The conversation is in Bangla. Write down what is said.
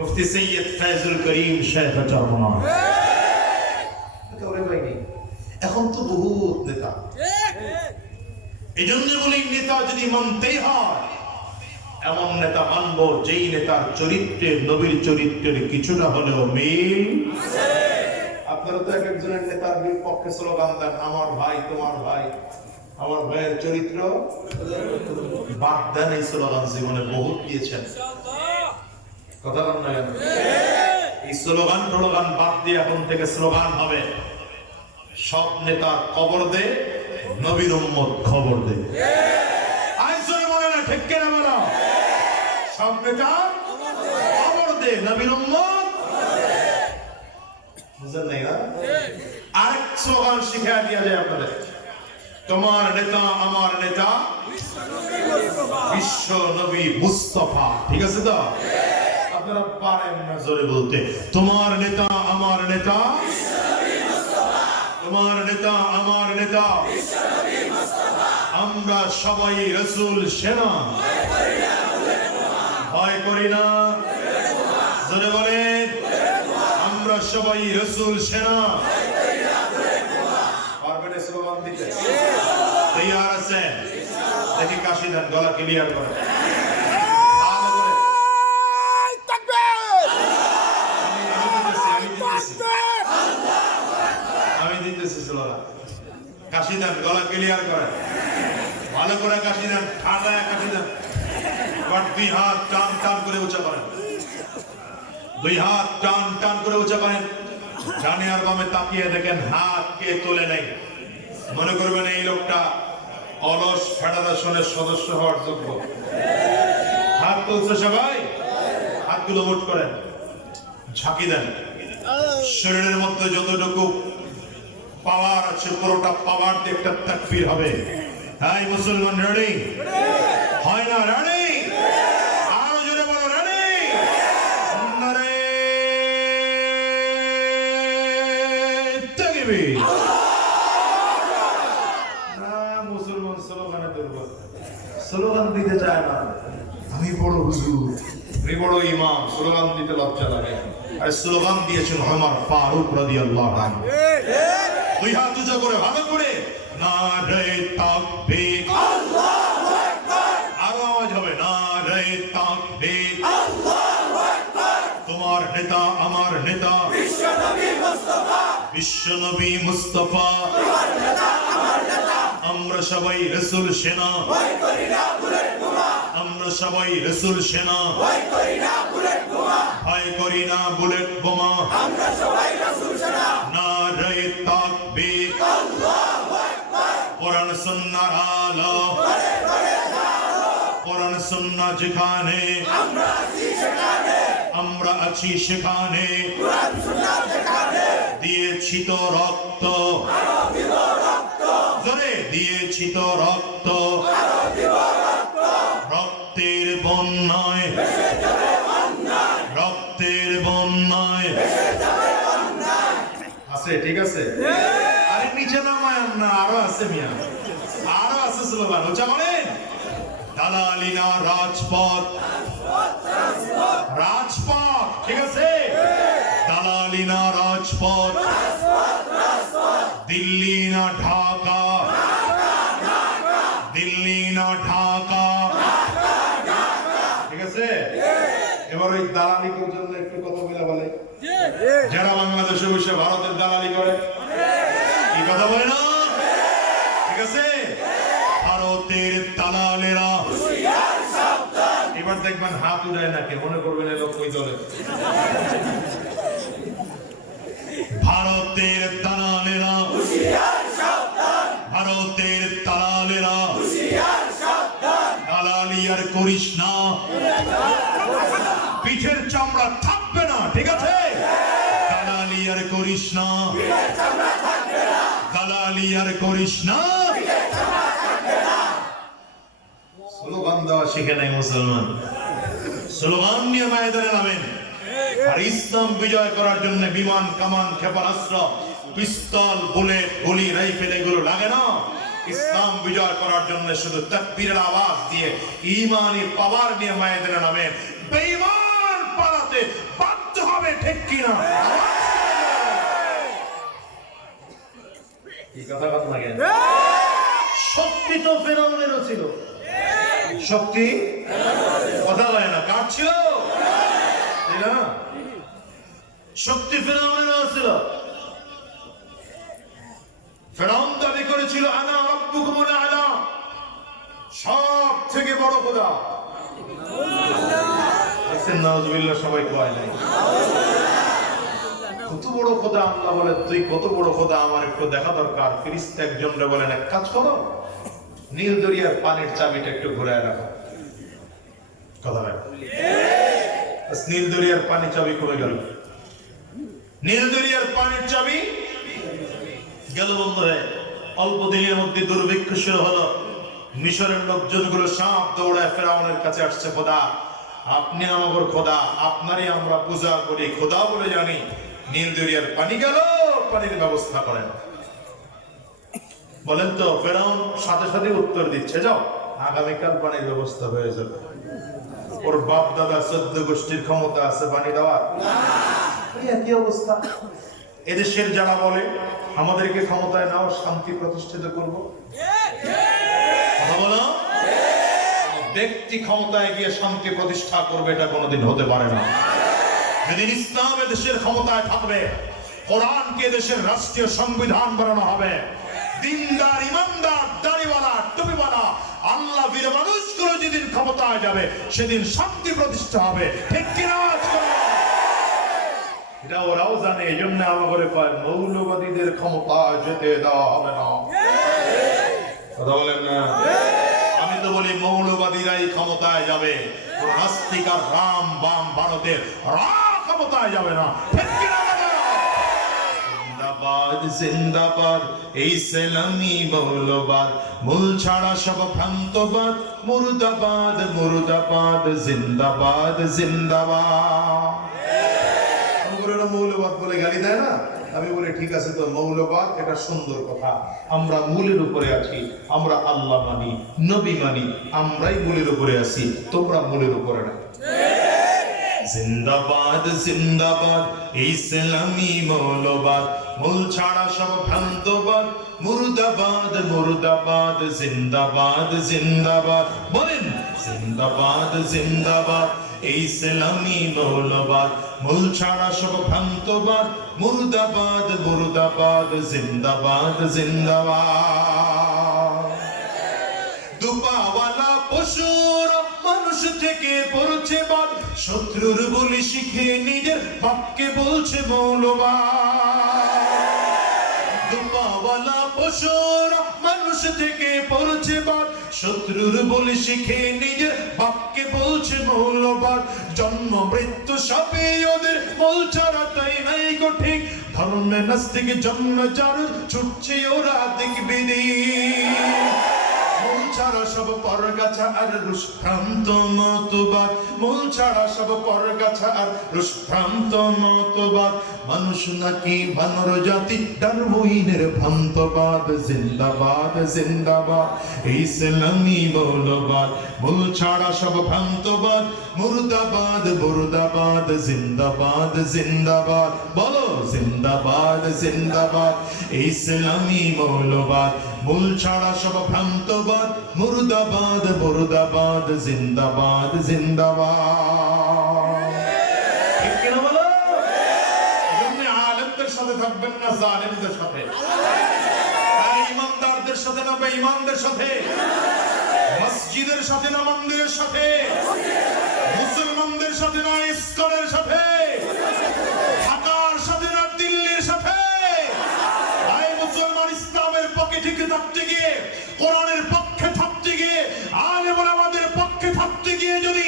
মুফতি সৈয়দ ফয়জুল করিম শেখ চরমনার। এখন তো বহুত নেতা, এই জন্য বলি নেতা যদি মানতেই হয় এমন নেতা মানবো যেই নেতার চরিত্রে নবীর চরিত্রের কিছুটা হলেও মিল আছে। আপনারা তো এক একজনের নেতার পক্ষে স্লোগান দেন, আমার ভাই তোমার ভাই, আমার ভাইয়ের চরিত্র বাদ দেন। এই স্লোগান জীবনে বহুত দিয়েছেন, কথা বলেন না কেন? এই স্লোগান টোলোগান বাদ দিয়ে এখন থেকে স্লোগান হবে সব নেতার কবর দে, নবীর উম্মত খবর দে। আইসরে বলে না, ঠিক কিনা বলো? সব নেতার খবর দে, নবীর উম্মত বুঝেন নাই না? আরেক স্লোগান শিখিয়ে দিয়া যায় আপনাদের, তোমার নেতা আমার নেতা বিশ্ব নবী মুস্তাফা। ঠিক আছে তো? আপনারা পারেন না জোরে বলতে, তোমার নেতা আমার নেতা, তোমার নেতা আমার নেতা, আমরা সবাই রাসূল সেনা, ভয় করি না। জোরে বলেন, আমরা সবাই রাসূল সেনা। পারবেন স্লোগান দিতে? তৈয়ার আছে? দেখি কাশি দেন, গলা ক্লিয়ার করেন। কাশি দেন, গলা ক্লিয়ার করেন, ভালো করে কাশি দেন, ঠান্ডায় কাশি দেন। এবার দুই হাত টান টান করে উঁচা করেন, দুই হাত টান টান করে উঁচা করেন। ডানে আর বামে তাকিয়ে দেখেন হাত কে তোলে নাই। মনে করবেন এই লোকটা অলস ফেডারেশনের সদস্য হওয়ার যোগ্য। হাত তুলছে সবাই, হাতগুলো মুঠ করেন, ঝাঁকি দেন। শরীরের মধ্যে যতটুকু পাওয়ার আছে পুরোটা পাওয়ার দিয়ে একটা তাকবীর হবে। হাই মুসলমান, রেডি? হয় না? রেডি? আরো জোরে বলো, রেডি? নারে তাকবীর। না, মুসলমান স্লোগানে দুর্বল, স্লোগান দিতে চায় না। আমি বড় হুজুর, আমি বড় ইমাম, স্লোগান দিতে লজ্জা লাগে। আর স্লোগান দিয়েছেন ওমর ফারুক রাদিয়াল্লাহু আনহু। দুই হাত উঁচু করে ভালো করে নারে তাকবীর, আল্লাহু আকবার। আরো আওয়াজ হবে, নারে তাকবীর, আল্লাহু আকবার। তোমার নেতা আমার নেতা বিশ্ব নবী মুস্তাফা, বিশ্ব নবী মুস্তাফা, তোমার নেতা আমার নেতা। আমরা সবাই রাসূল সেনা, ভয় করি না বুলেট বোমা। আমরা সবাই রাসূল সেনা, ভয় করি না বুলেট বোমা, ভয় করি না বুলেট বোমা। আমরা সবাই রাসূল সেনা, নারে তাকবীর, আল্লাহু আকবার। কোরআন সুন্নাহর আলো, ঘরে ঘরে আলো। কোরআন সুন্নাহ যেখানে আমরা আছি সেখানে, আমরা আছি সেখানে। কোরআন সুন্নাহ যেখানে দিয়েছি তো রক্ত, আরো দিব রক্ত। জোরে দিয়েছি তো রক্ত, আরো দিব রক্ত। রক্তের বন্যায় ভেসে যাবে অন্যায়, রক্তের বন্যায় ভেসে যাবে অন্যায়। আছে? ঠিক আছে? আরে নিচে নামায় না, আরো আছে মিয়া, আরো আছে স্লোগান। উঁচা বলেন, দালালিনা রাজপথ, রাজপথ। ঠিক আছে? দালালিনা রাজপথ, দিল্লি না ঢাকা, দিল্লি না ঢাকা। ঠিক আছে? এবার ওই দালালি জন্য একটু কথা বলে বলে, যারা বাংলাদেশে বসে ভারতের দালালি করে, কি কথা বলে না? ঠিক আছে? ভারতের দালালেরা এবার দেখবেন হাত উঠায় না, কে মনে করবেন এ লোক ওই দলে। ভারতের দালালেরা, ভারতের দালালেরা, দালালি আর করিস না, পিঠের চামড়া থাকবে না। ঠিক আছে? দালালি আর করিস না, দালালি আর করিস না। স্লোগান দেওয়া শিখে নাই মুসলমান, স্লোগান নিয়ে ময়দানে নামেন। আর ইসলাম বিজয় করার জন্য বিমান, কামান, ক্ষেপণাস্ত্র, পিস্তল, বুলেট, গুলি, রাইফেল এগুলো লাগে না। ইসলাম বিজয় করার জন্য শুধু তাকবীরের আওয়াজ দিয়ে ঈমানি পাওয়ার নিয়ে ময়দানে নামেন। বেঈমান পালাতে কথা কথা লাগে। শক্তি তো ফেরাউনেরও ছিল, শক্তি কথা বলে না, কার ছিল? না, শক্তি ফেরাউনেরও ছিল। ফেরাউন দাবি করেছিল আনা রাব্বুকুমুল আ'লা, সব থেকে বড় খোদা। নাউযুবিল্লাহ, সবাই কয় নাই কত বড় খোদা? আল্লাহ বলে তুই কত বড় খোদা আমার একটু দেখা দরকার। ফেরেশতা একজনরে বলেন এক কাজ করো, নীল দরিয়ার পানির চাবিটা একটু ঘুরায় রাখো। কথা বলে নীল দরিয়ার পানির চাবি কমে গেল, নীল দরিয়ার পানির চাবি গেল বন্ধ হয়ে। অল্প দিনের মধ্যে দুর্ভিক্ষ শুরু হলো। মিশরের লোকজনগুলো সাপ দৌড়ায় ফেরাউনের কাছে আসছে, খোদা আপনি আমাদের খোদা, আপনারই আমরা পূজা করি, খোদা বলে জানি। নীল দরিয়ার পানি গেল, পানির ব্যবস্থা করেন। বলেন তো ফেরাউন সাথে সাথে উত্তর দিচ্ছে, যাও আগামীকাল পানির ব্যবস্থা হয়ে যাবে। ওর বাপ দাদা 14 গোষ্ঠীর ক্ষমতা আছে পানি দেওয়ার? একই অবস্থা। এদেশের যারা বলে আমাদেরকে ক্ষমতায় নাও, শান্তি প্রতিষ্ঠিত করব, কথা বলো, ব্যক্তি ক্ষমতায় গিয়ে শান্তি প্রতিষ্ঠা করবে, এটা কোনোদিন হতে পারে না। যেদিন ইসলাম দেশের ক্ষমতায় থাকবে, কোরআনকে দেশের রাষ্ট্রীয় সংবিধান বানানো হবে, দিনদার ইমানদার দাড়িওয়ালা টুপিওয়ালা আল্লাহ বীর মানুষগুলো যেদিন ক্ষমতায় যাবে, সেদিন শান্তি প্রতিষ্ঠা হবে। ঠিক কিনা? এটা ওরাও জানে, এই জন্য আমাকে কয় মৌলবাদীদের ক্ষমতায় যেতে দেওয়া হবে না। কথা বলেন না? আমি তো বলি মৌলবাদীরাই ক্ষমতায় যাবে, নাস্তিক আর রাম বাম ভারতের ক্ষমতায় যাবে না। ঠিক কিনা? জিন্দাবাদ জিন্দাবাদ এই ইসলামী মৌলবাদ, মূল ছাড়া সব ভ্রান্তবাদ, মুর্দাবাদ মুর্দাবাদ জিন্দাবাদ জিন্দাবাদ। মৌলবাদ বলে গালি দেয় না, আমি বলি ঠিক আছে তো, মৌলবাদ এটা সুন্দর কথা, আমরা মূলের উপরে আছি, আমরা আল্লাহ মানি, নবী মানি, আমরাই মূলের উপরে আছি, তোমরা মূলের উপরে না। জিন্দাবাদ জিন্দাবাদ ইসলামী মৌলবাদ, মূল ছাড়া সব ভ্রান্তবাদ, মুর্দাবাদ মুর্দাবাদ জিন্দাবাদ জিন্দাবাদ। বলেন জিন্দাবাদ জিন্দাবাদ ইসলামী মৌলবাদ, মূল ছাড়া সব ভ্রান্তবাদ, মুর্দাবাদ মুর্দাবাদ জিন্দাবাদ জিন্দাবাদ। দুপাওয়ালা পশুর মানুষ থেকে পড়ছে বাদ, শত্রুর বলি শিখে নিজের বাপকে বলছে মৌলবাদ। দুপাওয়ালা পশুর মানুষ থেকে পড়ছে বাদ, শত্রুর বলি শিখে নিজের বাপকে বলছে মৌলবাদ। জন্ম মৃত্যু সবই ওদের, মূল ছাড়া তাই নাই গো ঠিক, ধর্মে নাস্তিক জন্ম যার ছুটছে ওরা দেখবি মূল ছাড়া সব পরগাছা আর রুষ্প্রান্ত মতবাদ, মূল ছাড়া সব পরগাছা আর রুষ্প্রান্ত মতবাদ। মানুষ নাকি বানর জাতি, ডারউইনের ভ্রান্তবাদ। জিন্দাবাদ জিন্দাবাদ ইসলামী মৌলবাদ, মূল ছাড়া সব ভ্রান্তবাদ, মুর্দাবাদ মুর্দাবাদ জিন্দাবাদ জিন্দাবাদ। বলো জিন্দাবাদ জিন্দাবাদ ইসলামী মৌলবাদ, মূল ছাড়া সব ভ্রান্তবাদ, মুর্দাবাদ মুর্দাবাদ জিন্দাবাদ জিন্দাবাদ। ঠিক কিনা বলো? এজন্য আলেমদের সাথে থাকবেন না জালেমদের সাথে, ইমানদারদের সাথে না বেঈমানদের সাথে, মসজিদের সাথে না মন্দিরের সাথে, মুসলমানদের সাথে না ইস্কনের সাথে, ঢাকার সাথে না দিল্লির সাথে। মুসলমান ইসলামের পক্ষে ঠিক থাকতে গিয়ে, কোরআনের পক্ষে থাকতে গিয়ে, আলেম ওলামাদের পক্ষে থাকতে গিয়ে যদি